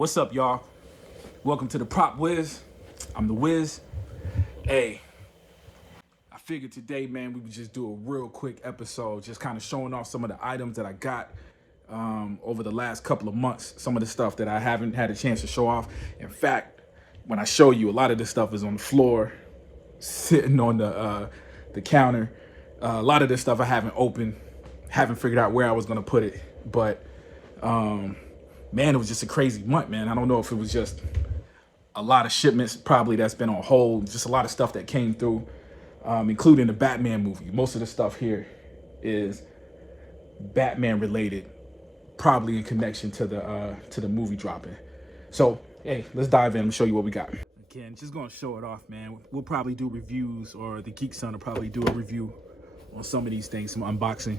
What's up, y'all? Welcome to the Prop Wiz. I'm the Wiz. Hey, I figured today, man, we would just do a real quick episode, just kind of showing off some of the items that I got over the last couple of months. Some of the stuff that I haven't had a chance to show off. In fact, when I show you, a lot of this stuff is on the floor, sitting on the counter. A lot of this stuff I haven't opened, haven't figured out where I was gonna put it, but man, it was just a crazy month, man. I don't know if it was just a lot of shipments probably that's been on hold, just a lot of stuff that came through, including the Batman movie. Most of the stuff here is Batman related, probably in connection to the movie dropping. So, hey, let's dive in and show you what we got. Again, just gonna show it off, man. We'll probably do reviews, or the Geek Son will probably do a review on some of these things, some unboxing.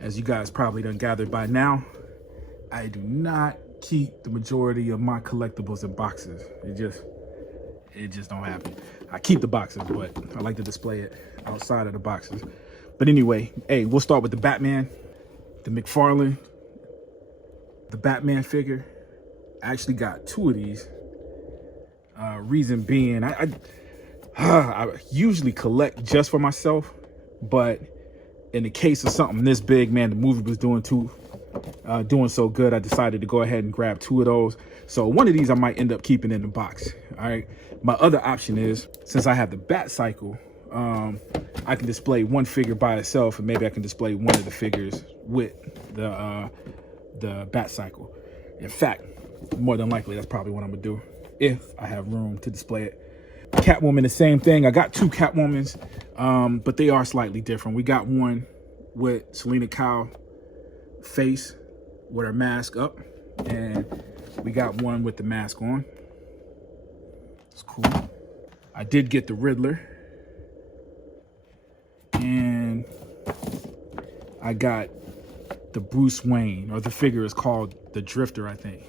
As you guys probably done gathered by now, I do not keep the majority of my collectibles in boxes. It just don't happen. I keep the boxes, but I like to display it outside of the boxes. But anyway, hey, we'll start with the Batman, the McFarlane, the Batman figure. I actually got two of these. Reason being, I usually collect just for myself, but in the case of something this big, man, the movie was doing so good, I decided to go ahead and grab two of those. So one of these I might end up keeping in the box. All right. My other option is, since I have the Bat Cycle, I can display one figure by itself, and maybe I can display one of the figures with the Bat Cycle. In fact, more than likely, that's probably what I'm gonna do if I have room to display it. Catwoman, the same thing. I got two Catwomans, but they are slightly different. We got one with Selena Kyle face with her mask up, and we got one with the mask on. It's cool. I did get the Riddler, and I got the Bruce Wayne, or the figure is called the Drifter, I think.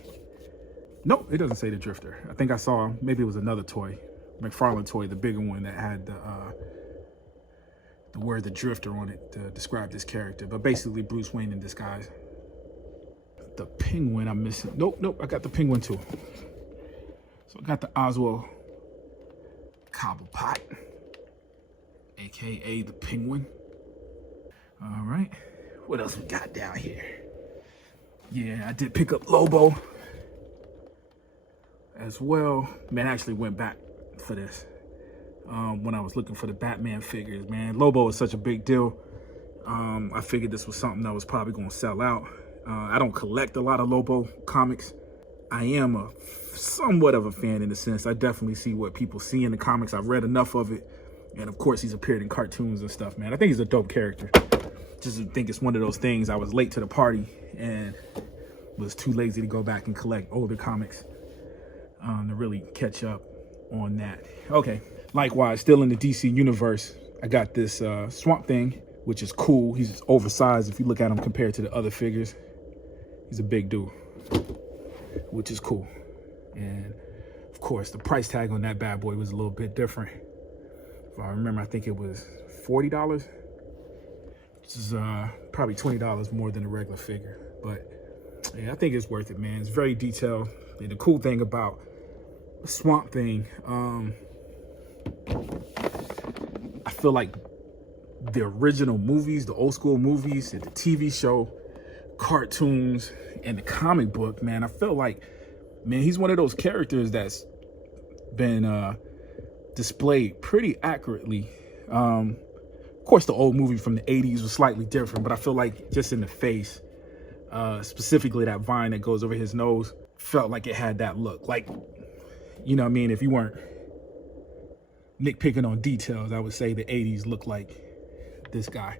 Nope, it doesn't say the Drifter. I think I saw, maybe it was another toy, McFarlane toy, the bigger one that had the word the Drifter on it to describe this character, but basically Bruce Wayne in disguise. The Penguin I'm missing. Nope, I got the Penguin too. So I got the Oswald Cobblepot, aka the Penguin. All right, what else we got down here? Yeah, I did pick up Lobo as well. Man, I actually went back for this when I was looking for the Batman figures, man. Lobo is such a big deal. I figured this was something that was probably going to sell out. I don't collect a lot of Lobo comics. I am somewhat of a fan in the sense I definitely see what people see in the comics. I've read enough of it. And of course, he's appeared in cartoons and stuff, man. I think he's a dope character. Just think it's one of those things. I was late to the party and was too lazy to go back and collect older comics to really catch up on that. Okay. Likewise, still in the DC universe, I got this Swamp Thing, which is cool. He's oversized if you look at him compared to the other figures. He's a big dude, which is cool. And of course, the price tag on that bad boy was a little bit different. If I remember, I think it was $40, which is probably $20 more than a regular figure. But yeah, I think it's worth it, man. It's very detailed. And the cool thing about Swamp Thing, I feel like the original movies, the old school movies, and the TV show, cartoons, and the comic book, man, I feel like, man, he's one of those characters that's been displayed pretty accurately. Of course, the old movie from the 80s was slightly different, but I feel like just in the face, specifically that vine that goes over his nose, felt like it had that look. Like, you know what I mean? If you weren't nitpicking on details, I would say the 80s looked like this guy.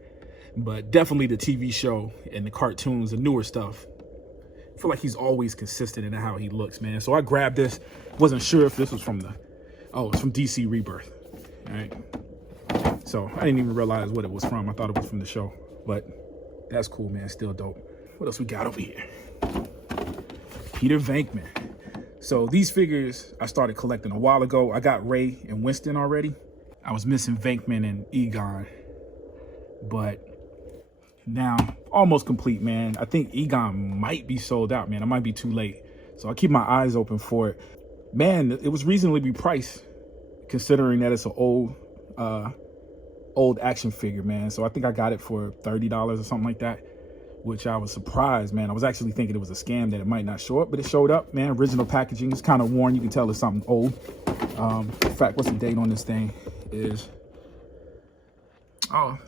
But definitely the TV show and the cartoons, the newer stuff, I feel like he's always consistent in how he looks, man. So I grabbed this. Wasn't sure if this was from it's from DC Rebirth. All right. So I didn't even realize what it was from. I thought it was from the show, but that's cool, man. Still dope. What else we got over here? Peter Venkman. So these figures I started collecting a while ago. I got Ray and Winston already. I was missing Venkman and Egon, but now almost complete, man. I think Egon might be sold out, man. I might be too late. So I'll keep my eyes open for it. Man, it was reasonably priced considering that it's an old action figure, man. So I think I got it for $30 or something like that, which I was surprised, man. I was actually thinking it was a scam that it might not show up, but it showed up, man. Original packaging. It's kind of worn. You can tell it's something old. In fact, what's the date on this thing is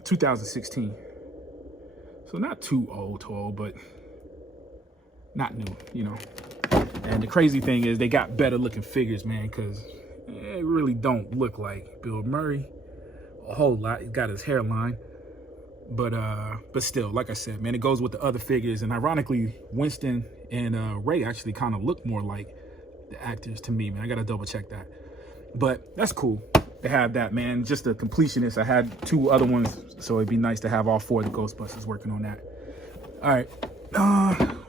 2016. So not too old, but not new, you know. And the crazy thing is they got better looking figures, man, because they really don't look like Bill Murray a whole lot. He's got his hairline, but still, like I said, man, it goes with the other figures. And ironically, Winston and Ray actually kind of look more like the actors to me, man. I gotta double check that, but that's cool to have that, man. Just a completionist. I had 2 other ones, so it'd be nice to have all 4 of the Ghostbusters working on that. All right,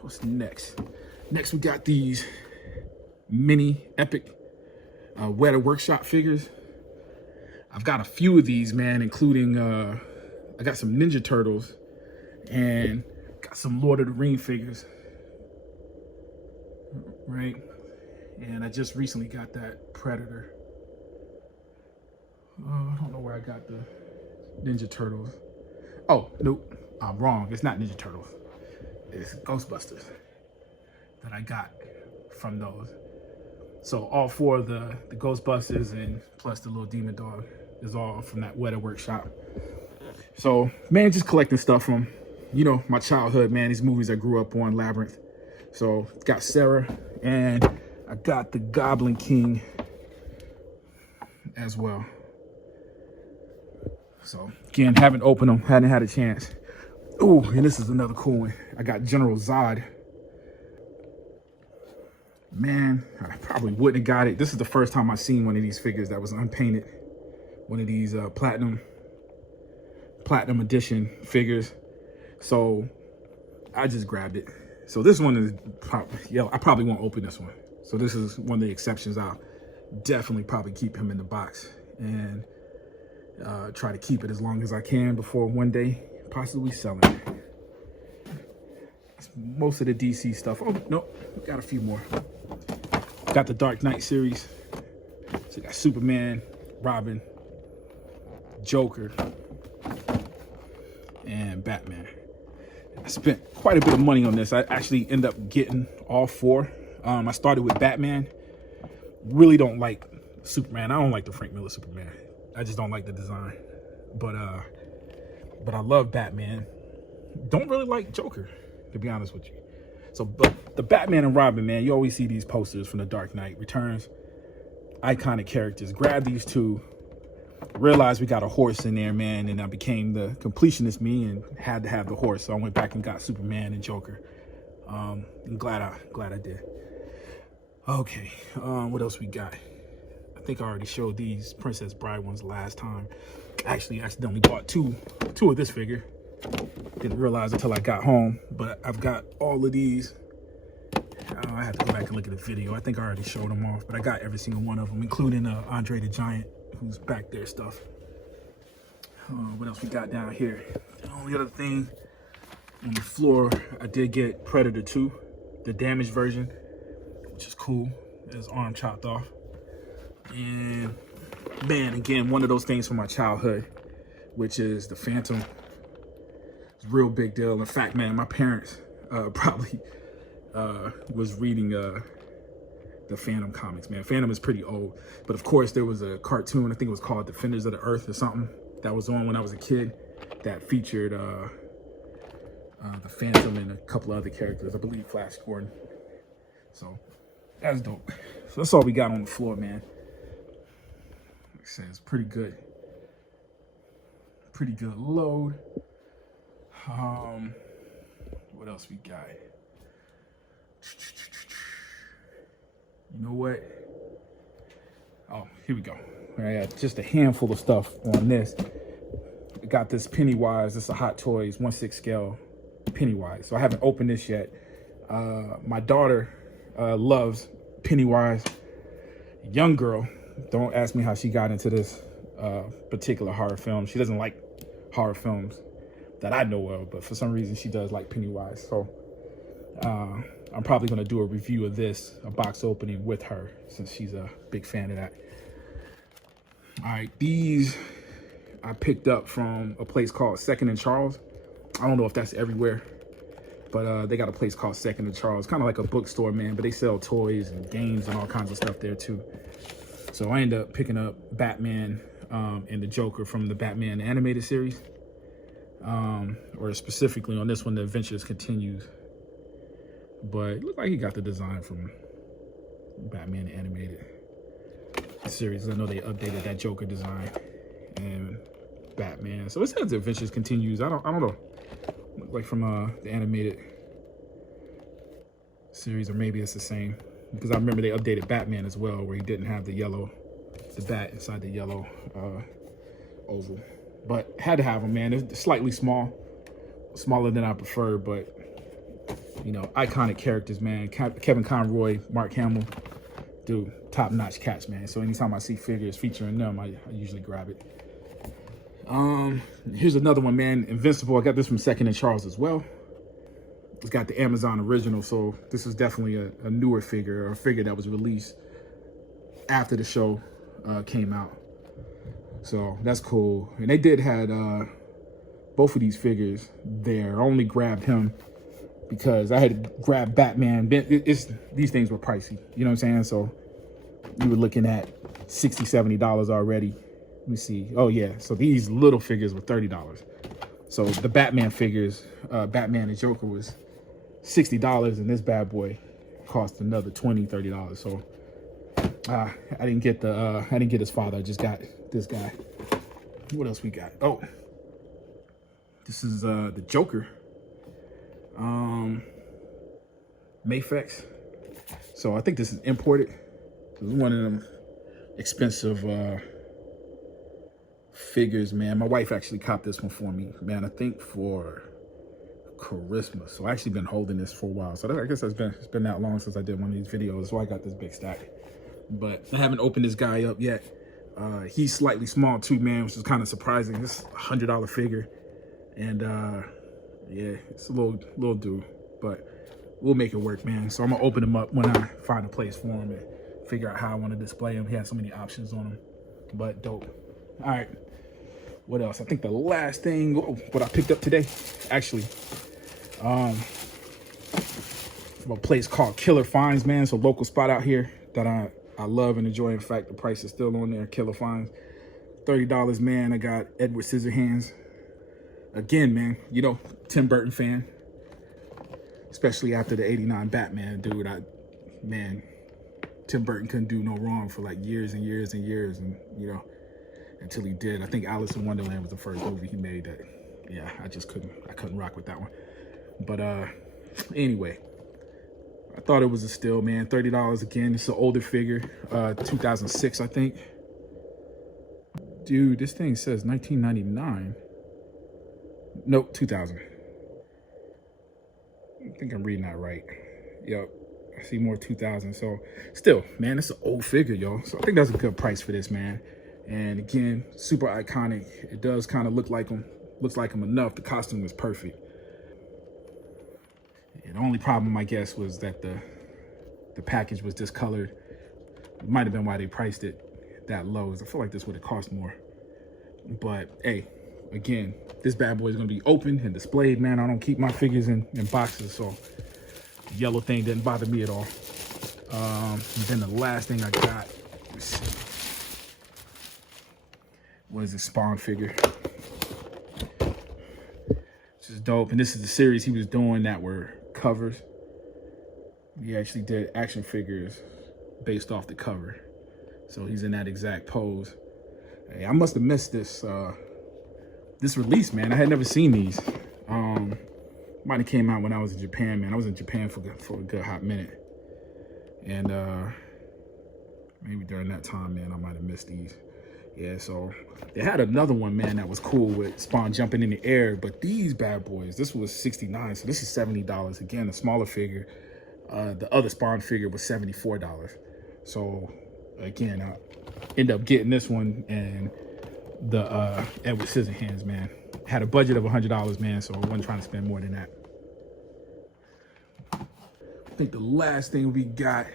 what's next? Next, we got these mini epic Weta Workshop figures. I've got a few of these, man, including I got some Ninja Turtles and got some Lord of the Rings figures, right? And I just recently got that Predator. I don't know where I got the Ninja Turtles. Oh, nope, I'm wrong. It's not Ninja Turtles. It's Ghostbusters that I got from those. So all 4 of the Ghostbusters and plus the little demon dog is all from that Weta Workshop. So, man, just collecting stuff from, you know, my childhood, man. These movies I grew up on, Labyrinth. So, got Sarah, and I got the Goblin King as well. So, again, haven't opened them, hadn't had a chance. Ooh, and this is another cool one. I got General Zod. Man, I probably wouldn't have got it. This is the first time I've seen one of these figures that was unpainted. One of these platinum edition figures. So I just grabbed it. So this one is probably, I probably won't open this one. So this is one of the exceptions. I'll definitely probably keep him in the box and try to keep it as long as I can before one day possibly selling it. Most of the DC stuff. Oh, no, got a few more. Got the Dark Knight series. So got Superman, Robin, Joker, and Batman. I spent quite a bit of money on this. I actually ended up getting all 4. I started with Batman. Really don't like Superman. I don't like the Frank Miller Superman. I just don't like the design. But I love Batman. Don't really like Joker, to be honest with you. So, but the Batman and Robin, man, you always see these posters from the Dark Knight Returns. Iconic characters. Grab these 2. Realized we got a horse in there, man, and I became the completionist me and had to have the horse. So I went back and got Superman and Joker. I'm glad I did. Okay, what else we got? I think I already showed these Princess Bride ones last time. Actually, accidentally bought two of this figure. Didn't realize until I got home, but I've got all of these. I have to go back and look at the video. I think I already showed them off, but I got every single one of them, including Andre the Giant, who's back there stuff. What else we got down here? The only other thing on the floor, I did get Predator 2, the damaged version, which is cool. His arm chopped off. And man, again, one of those things from my childhood, which is the Phantom. It's a real big deal. In fact, man, my parents probably was reading the Phantom comics, man. Phantom is pretty old, but of course there was a cartoon, I think it was called Defenders of the Earth or something, that was on when I was a kid, that featured the Phantom and a couple of other characters, I believe Flash Gordon. So that's dope. So that's all we got on the floor, man. Like I said, it's pretty good load. What else we got? You know what? Oh, here we go. I got just a handful of stuff on this. I got this Pennywise. This is a Hot Toys 1/6 scale Pennywise. So I haven't opened this yet. My daughter loves Pennywise. Young girl. Don't ask me how she got into this particular horror film. She doesn't like horror films, that I know of, but for some reason she does like Pennywise. So I'm probably going to do a review of this, a box opening with her, since she's a big fan of that. All right, these I picked up from a place called Second and Charles. I don't know if that's everywhere, but they got a place called Second and Charles, kind of like a bookstore, man, but they sell toys and games and all kinds of stuff there too. So I ended up picking up Batman and the Joker from the Batman animated series, or specifically on this one, the Adventures Continues. But it looked like he got the design from Batman animated series. I know they updated that Joker design and Batman. So it says the Adventures Continues. I don't know. Look like from the animated series, or maybe it's the same, because I remember they updated Batman as well, where he didn't have the bat inside the yellow oval. But had to have them, man. They're slightly smaller than I prefer, but you know, iconic characters, man. Kevin Conroy, Mark Hamill, dude, top-notch cats, man. So anytime I see figures featuring them, I usually grab it. Here's another one, man. Invincible. I got this from Second and Charles as well. It's got the Amazon original, so this is definitely a newer figure, or a figure that was released after the show came out. So that's cool. And they did had both of these figures there. I only grabbed him because I had to grab Batman. These things were pricey, you know what I'm saying? So you were looking at $60, $70 already. Let me see. Oh yeah, so these little figures were $30. So the Batman figures, Batman and Joker, was $60, and this bad boy cost another $20, $30. So I didn't get his father. I just got this guy. What else we got? Oh, this is the Joker. Mafex. So I think this is imported. This is one of them expensive figures, man. My wife actually copped this one for me, man. I think for Christmas. So I actually been holding this for a while. So I guess it's been that long since I did one of these videos. So I got this big stack, but I haven't opened this guy up yet. He's slightly small too, man, which is kind of surprising. This is a $100 figure, and yeah, it's a little dude, but we'll make it work, man. So I'm gonna open him up when I find a place for him and figure out how I want to display him. He has so many options on him, but dope. All right, what else? I think the last thing, what I picked up today, actually, from a place called Killer Finds, man. It's a local spot out here that I love and enjoy. In fact, the price is still on there. Killer Finds, $30, man. I got Edward Scissorhands. Again, man, you know, Tim Burton fan, especially after the '89 Batman, dude. Man, Tim Burton couldn't do no wrong for like years and years and years, and you know, until he did. I think Alice in Wonderland was the first movie he made that, yeah, I couldn't rock with that one. But anyway, I thought it was a steal, man. $30 again. It's an older figure, 2006, I think. Dude, this thing says 1999. Nope, 2000. I think I'm reading that right. Yep, I see more 2000. So still, man, it's an old figure, yo. So I think that's a good price for this, man. And again, super iconic. It does kind of look like him. Looks like him enough. The costume was perfect. Yeah, the only problem, I guess, was that the package was discolored. It might have been why they priced it that low. I feel like this would have cost more. But hey, again, this bad boy is going to be opened and displayed, man. I don't keep my figures in boxes, so the yellow thing didn't bother me at all. And then the last thing I got was a Spawn figure. This is dope. And this is the series he was doing that were covers. He actually did action figures based off the cover. So he's in that exact pose. Hey, I must have missed this this release, man. I had never seen these. Might have came out when I was in Japan, man. I was in Japan for a good hot minute. And maybe during that time, man, I might have missed these. Yeah, so they had another one, man, that was cool with Spawn jumping in the air. But these bad boys, this was $69, so this is $70. Again, a smaller figure. The other Spawn figure was $74. So again, I end up getting this one and the Edward Scissorhands, man. Had a budget of $100, man, so I wasn't trying to spend more than that. I think the last thing we got,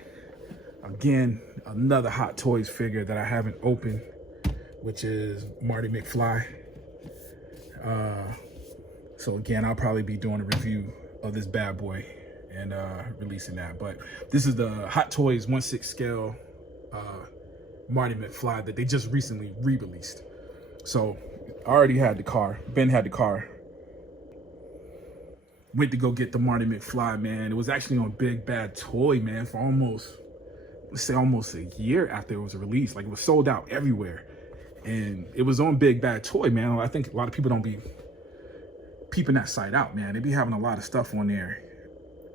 again, another Hot Toys figure that I haven't opened, which is Marty Mcfly. So again, I'll probably be doing a review of this bad boy and releasing that. But this is the Hot Toys 1/6 scale Marty Mcfly that they just recently re-released. So I already had the car. Ben had the car. Went to go get the Marty Mcfly, man. It was actually on Big Bad Toy, man, for almost a year after it was released. Like, it was sold out everywhere. And it was on Big Bad Toy, man. I think a lot of people don't be peeping that site out, man. They be having a lot of stuff on there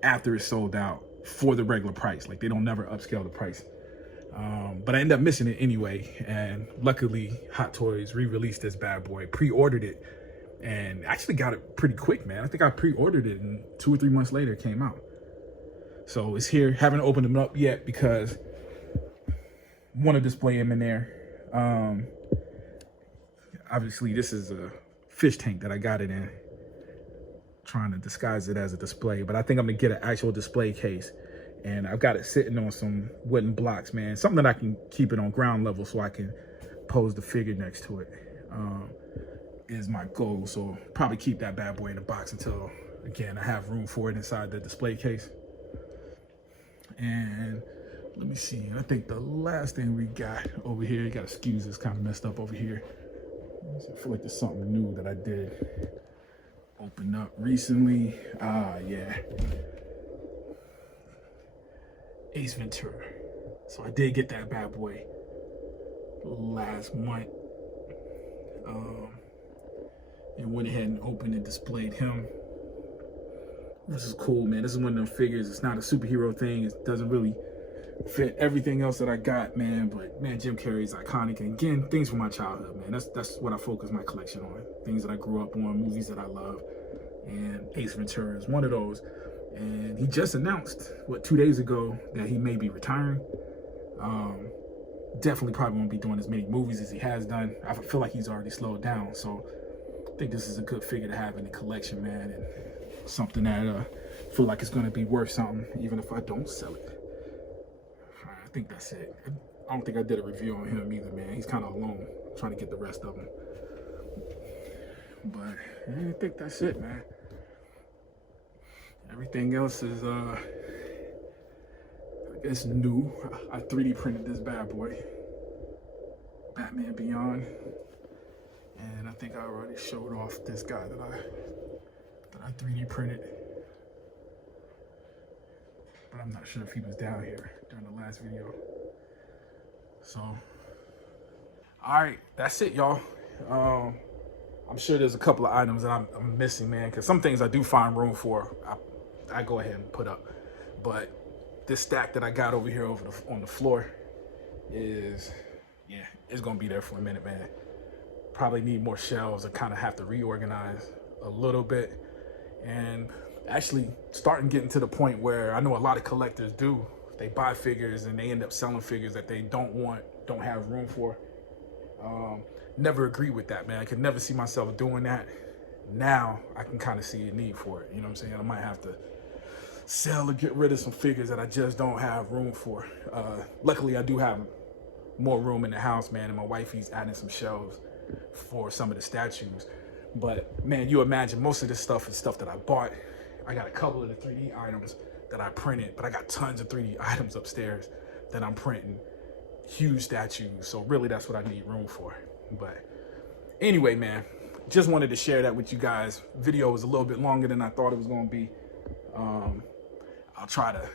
after it's sold out for the regular price. Like, they don't never upscale the price. But I ended up missing it anyway. And luckily, Hot Toys re-released this bad boy, pre-ordered it, and actually got it pretty quick, man. I think I pre-ordered it and 2 or 3 months later it came out. So it's here. Haven't opened them up yet because I want to display them in there. Obviously, this is a fish tank that I got it in. Trying to disguise it as a display, but I think I'm gonna get an actual display case. And I've got it sitting on some wooden blocks, man. Something that I can keep it on ground level so I can pose the figure next to it is my goal. So probably keep that bad boy in the box until, again, I have room for it inside the display case. And let me see. I think the last thing we got over here, you gotta excuse this, kind of messed up over here. I feel like there's something new that I did open up recently. Yeah. Ace Ventura. So I did get that bad boy last month. And went ahead and opened and displayed him. This is cool, man. This is one of them figures. It's not a superhero thing. It doesn't really fit everything else that I got, man. But man, Jim Carrey's iconic. And again, things from my childhood, man. That's what I focus my collection on. Things that I grew up on, movies that I love. And Ace Ventura is one of those. And he just announced, 2 days ago, that he may be retiring. Definitely probably won't be doing as many movies as he has done. I feel like he's already slowed down. So I think this is a good figure to have in the collection, man. And something that I feel like it's going to be worth something, even if I don't sell it. I think that's it. I don't think I did a review on him either, man. He's kind of alone, trying to get the rest of them. But I think that's it, man. Everything else is, I guess, new. I 3D printed this bad boy, Batman Beyond, and I think I already showed off this guy that I 3D printed, but I'm not sure if he was down here during the last video. So, all right, that's it, y'all. I'm sure there's a couple of items that I'm missing, man, because some things I do find room for. I go ahead and put up, but this stack that I got over here on the floor is, yeah, it's gonna be there for a minute, man. Probably need more shelves. I kind of have to reorganize a little bit, and actually starting getting to the point where I know a lot of collectors do. They buy figures and they end up selling figures that they don't have room for. Never agree with that, man. I could never see myself doing that. Now I can kind of see a need for it. You know what I'm saying? I might have to sell or get rid of some figures that I just don't have room for. Luckily, I do have more room in the house, man, and my wifey's adding some shelves for some of the statues. But man, you imagine most of this stuff is stuff that I bought. I got a couple of the 3D items that I printed, but I got tons of 3D items upstairs that I'm printing. Huge statues. So really, that's what I need room for. But anyway, man, just wanted to share that with you guys. Video was a little bit longer than I thought it was going to be. I'll try to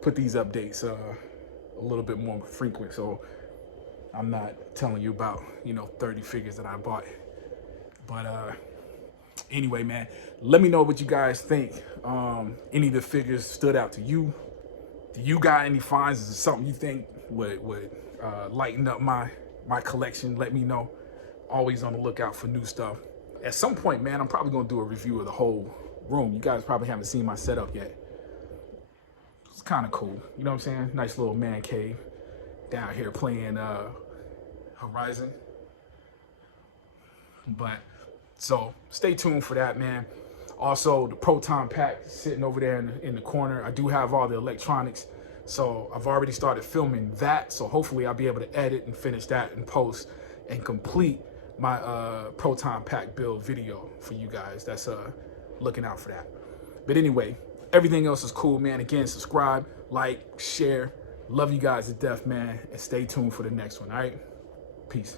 put these updates a little bit more frequent, so I'm not telling you about 30 figures that I bought. But anyway, man, let me know what you guys think. Any of the figures stood out to you? Do you got any finds? Is it something you think would lighten up my collection? Let me know. Always on the lookout for new stuff. At some point, man, I'm probably gonna do a review of the whole room. You guys probably haven't seen my setup yet. It's kind of cool, you know what I'm saying? Nice little man cave down here playing Horizon. But so stay tuned for that, man. Also, the Proton Pack sitting over there in the corner. I do have all the electronics, so I've already started filming that. So hopefully I'll be able to edit and finish that in post and complete my Proton Pack build video for you guys. That's looking out for that. But anyway, everything else is cool, man. Again, subscribe, like, share. Love you guys to death, man. And stay tuned for the next one, all right? Peace.